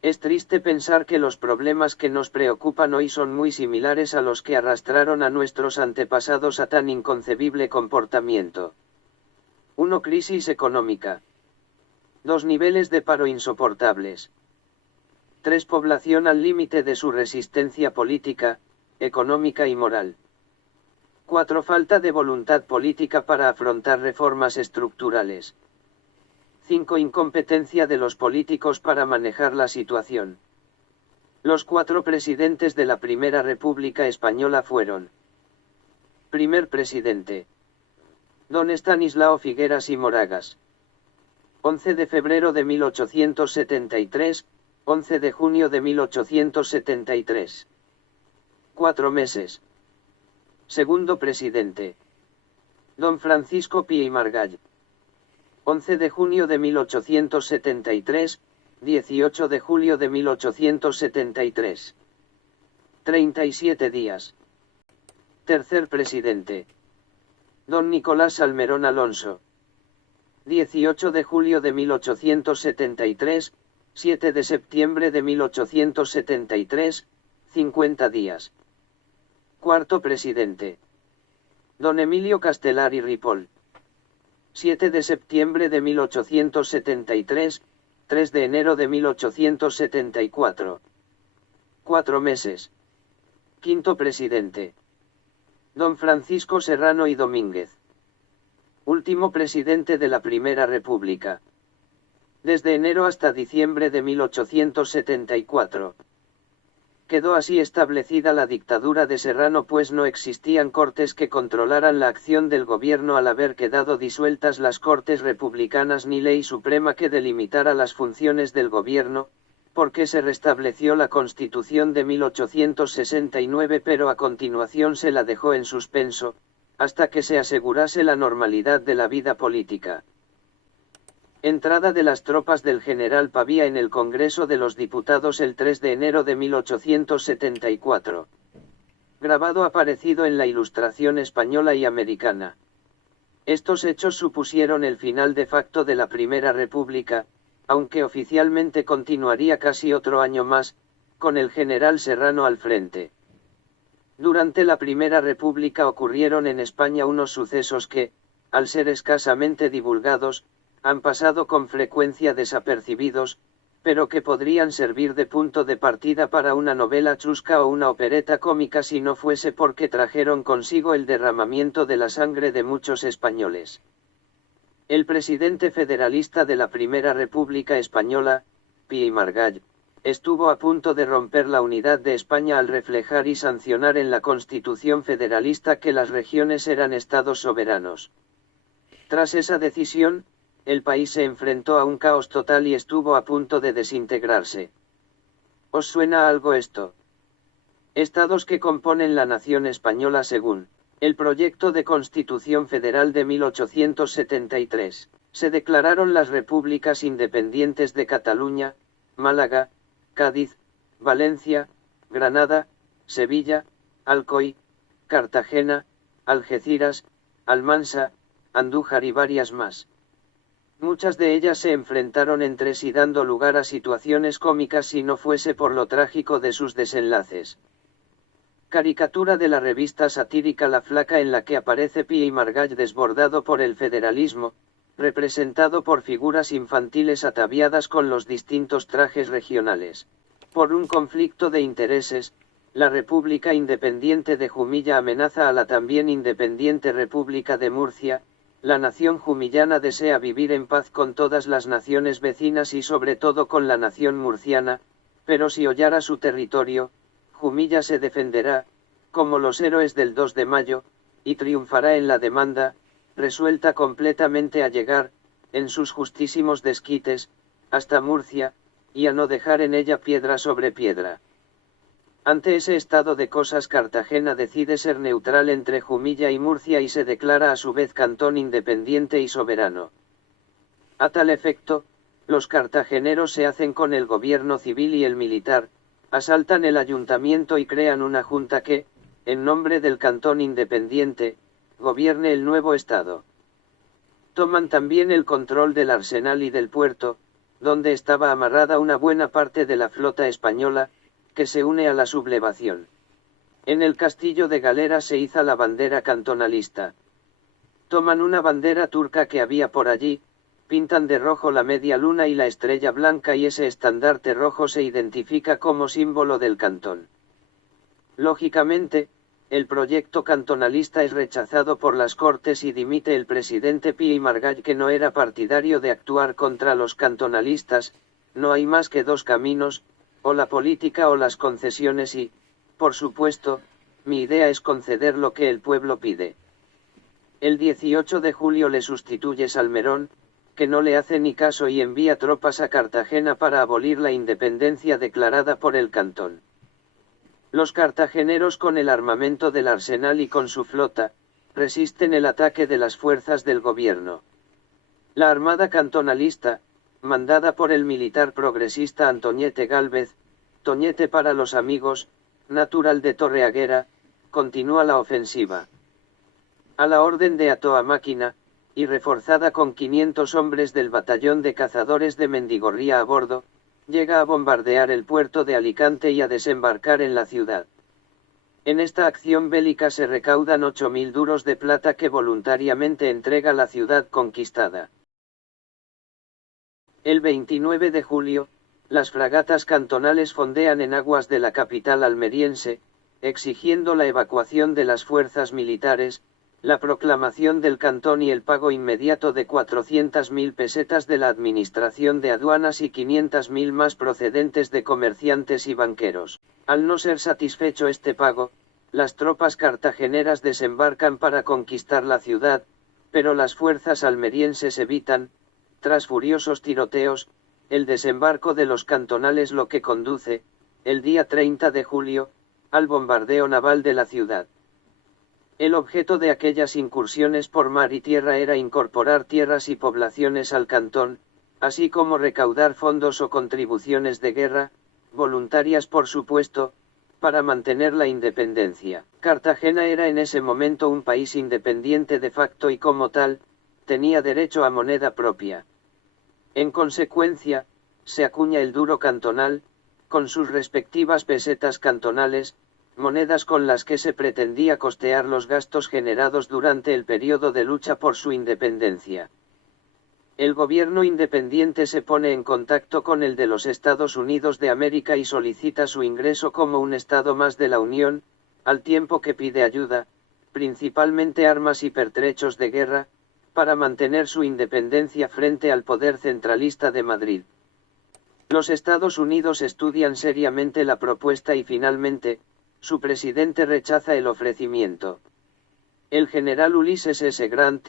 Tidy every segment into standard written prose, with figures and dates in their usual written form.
Es triste pensar que los problemas que nos preocupan hoy son muy similares a los que arrastraron a nuestros antepasados a tan inconcebible comportamiento. 1. Crisis económica. 2. Niveles de paro insoportables. 3. Población al límite de su resistencia política, económica y moral. 4. Falta de voluntad política para afrontar reformas estructurales. 5. Incompetencia de los políticos para manejar la situación. Los 4 presidentes de la Primera República Española fueron: Primer presidente: Don Estanislao Figueras y Moragas. 11 de febrero de 1873, 11 de junio de 1873. 4 meses. Segundo presidente: Don Francisco Pi y Margall. 11 de junio de 1873, 18 de julio de 1873. 37 días. Tercer presidente: Don Nicolás Salmerón Alonso. 18 de julio de 1873, 7 de septiembre de 1873, 50 días. Cuarto presidente: Don Emilio Castelar y Ripoll. 7 de septiembre de 1873, 3 de enero de 1874. 4 meses. Quinto presidente: Don Francisco Serrano y Domínguez. Último presidente de la Primera República. Desde enero hasta diciembre de 1874. Quedó así establecida la dictadura de Serrano, pues no existían cortes que controlaran la acción del gobierno al haber quedado disueltas las cortes republicanas ni ley suprema que delimitara las funciones del gobierno, porque se restableció la Constitución de 1869, pero a continuación se la dejó en suspenso, hasta que se asegurase la normalidad de la vida política. Entrada de las tropas del general Pavía en el Congreso de los Diputados el 3 de enero de 1874. Grabado aparecido en la Ilustración española y americana. Estos hechos supusieron el final de facto de la Primera República, aunque oficialmente continuaría casi otro año más, con el general Serrano al frente. Durante la Primera República ocurrieron en España unos sucesos que, al ser escasamente divulgados, han pasado con frecuencia desapercibidos, pero que podrían servir de punto de partida para una novela chusca o una opereta cómica si no fuese porque trajeron consigo el derramamiento de la sangre de muchos españoles. El presidente federalista de la Primera República Española, Pi y Margall, estuvo a punto de romper la unidad de España al reflejar y sancionar en la Constitución federalista que las regiones eran estados soberanos. Tras esa decisión, el país se enfrentó a un caos total y estuvo a punto de desintegrarse. ¿Os suena algo esto? Estados que componen la nación española según el proyecto de Constitución Federal de 1873, se declararon las repúblicas independientes de Cataluña, Málaga, Cádiz, Valencia, Granada, Sevilla, Alcoy, Cartagena, Algeciras, Almansa, Andújar y varias más. Muchas de ellas se enfrentaron entre sí dando lugar a situaciones cómicas si no fuese por lo trágico de sus desenlaces. Caricatura de la revista satírica La Flaca en la que aparece Pi y Margall desbordado por el federalismo, representado por figuras infantiles ataviadas con los distintos trajes regionales. Por un conflicto de intereses, la República Independiente de Jumilla amenaza a la también independiente República de Murcia. La nación jumillana desea vivir en paz con todas las naciones vecinas y sobre todo con la nación murciana, pero si hollara su territorio, Jumilla se defenderá, como los héroes del 2 de mayo, y triunfará en la demanda, resuelta completamente a llegar, en sus justísimos desquites, hasta Murcia, y a no dejar en ella piedra sobre piedra. Ante ese estado de cosas, Cartagena decide ser neutral entre Jumilla y Murcia y se declara a su vez cantón independiente y soberano. A tal efecto, los cartageneros se hacen con el gobierno civil y el militar, asaltan el ayuntamiento y crean una junta que, en nombre del cantón independiente, gobierne el nuevo estado. Toman también el control del arsenal y del puerto, donde estaba amarrada una buena parte de la flota española, que se une a la sublevación. En el castillo de Galera se iza la bandera cantonalista. Toman una bandera turca que había por allí, pintan de rojo la media luna y la estrella blanca y ese estandarte rojo se identifica como símbolo del cantón. Lógicamente, el proyecto cantonalista es rechazado por las Cortes y dimite el presidente Pi Margall, que no era partidario de actuar contra los cantonalistas. No hay más que dos caminos, o la política o las concesiones y, por supuesto, mi idea es conceder lo que el pueblo pide. El 18 de julio le sustituye Salmerón, que no le hace ni caso y envía tropas a Cartagena para abolir la independencia declarada por el cantón. Los cartageneros, con el armamento del arsenal y con su flota, resisten el ataque de las fuerzas del gobierno. La armada cantonalista, mandada por el militar progresista Antoñete Gálvez, Toñete para los amigos, natural de Torreaguera, continúa la ofensiva. A la orden de Atoa Máquina, y reforzada con 500 hombres del batallón de cazadores de Mendigorría a bordo, llega a bombardear el puerto de Alicante y a desembarcar en la ciudad. En esta acción bélica se recaudan 8.000 duros de plata que voluntariamente entrega la ciudad conquistada. El 29 de julio, las fragatas cantonales fondean en aguas de la capital almeriense, exigiendo la evacuación de las fuerzas militares, la proclamación del cantón y el pago inmediato de 400.000 pesetas de la Administración de Aduanas y 500.000 más procedentes de comerciantes y banqueros. Al no ser satisfecho este pago, las tropas cartageneras desembarcan para conquistar la ciudad, pero las fuerzas almerienses evitan, tras furiosos tiroteos, el desembarco de los cantonales, lo que conduce, el día 30 de julio, al bombardeo naval de la ciudad. El objeto de aquellas incursiones por mar y tierra era incorporar tierras y poblaciones al cantón, así como recaudar fondos o contribuciones de guerra, voluntarias por supuesto, para mantener la independencia. Cartagena era en ese momento un país independiente de facto y como tal, tenía derecho a moneda propia. En consecuencia, se acuña el duro cantonal, con sus respectivas pesetas cantonales, monedas con las que se pretendía costear los gastos generados durante el periodo de lucha por su independencia. El gobierno independiente se pone en contacto con el de los Estados Unidos de América y solicita su ingreso como un estado más de la Unión, al tiempo que pide ayuda, principalmente armas y pertrechos de guerra, para mantener su independencia frente al poder centralista de Madrid. Los Estados Unidos estudian seriamente la propuesta y finalmente, su presidente rechaza el ofrecimiento. El general Ulysses S. Grant,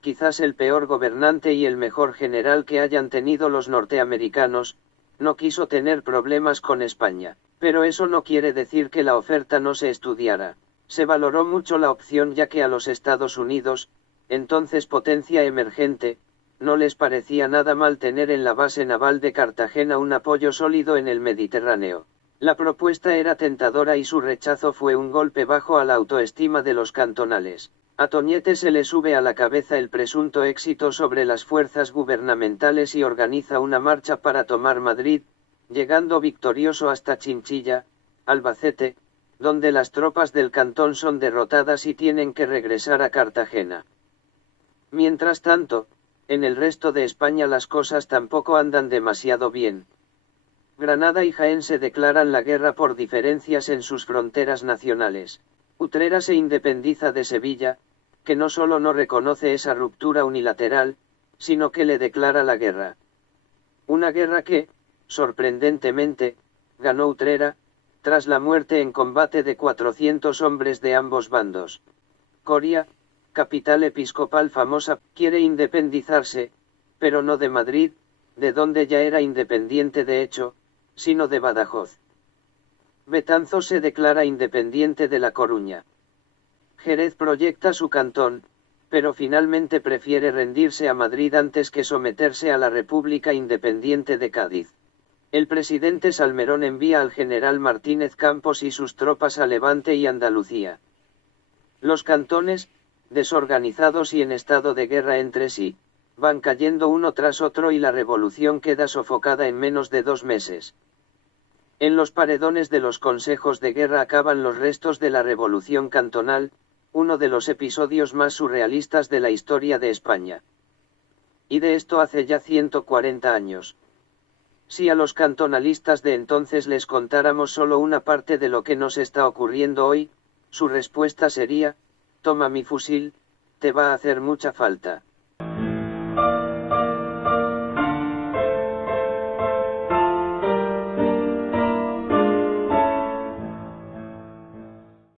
quizás el peor gobernante y el mejor general que hayan tenido los norteamericanos, no quiso tener problemas con España. Pero eso no quiere decir que la oferta no se estudiara. Se valoró mucho la opción, ya que a los Estados Unidos, entonces potencia emergente, no les parecía nada mal tener en la base naval de Cartagena un apoyo sólido en el Mediterráneo. La propuesta era tentadora y su rechazo fue un golpe bajo a la autoestima de los cantonales. A Toñete se le sube a la cabeza el presunto éxito sobre las fuerzas gubernamentales y organiza una marcha para tomar Madrid, llegando victorioso hasta Chinchilla, Albacete, donde las tropas del cantón son derrotadas y tienen que regresar a Cartagena. Mientras tanto, en el resto de España las cosas tampoco andan demasiado bien. Granada y Jaén se declaran la guerra por diferencias en sus fronteras nacionales. Utrera se independiza de Sevilla, que no solo no reconoce esa ruptura unilateral, sino que le declara la guerra. Una guerra que, sorprendentemente, ganó Utrera, tras la muerte en combate de 400 hombres de ambos bandos. Coria, capital episcopal famosa, quiere independizarse, pero no de Madrid, de donde ya era independiente de hecho, sino de Badajoz. Betanzos se declara independiente de La Coruña. Jerez proyecta su cantón, pero finalmente prefiere rendirse a Madrid antes que someterse a la República Independiente de Cádiz. El presidente Salmerón envía al general Martínez Campos y sus tropas a Levante y Andalucía. Los cantones, desorganizados y en estado de guerra entre sí, van cayendo uno tras otro y la revolución queda sofocada en menos de 2 meses. En los paredones de los consejos de guerra acaban los restos de la revolución cantonal, uno de los episodios más surrealistas de la historia de España. Y de esto hace ya 140 años. Si a los cantonalistas de entonces les contáramos solo una parte de lo que nos está ocurriendo hoy, su respuesta sería: toma mi fusil, te va a hacer mucha falta.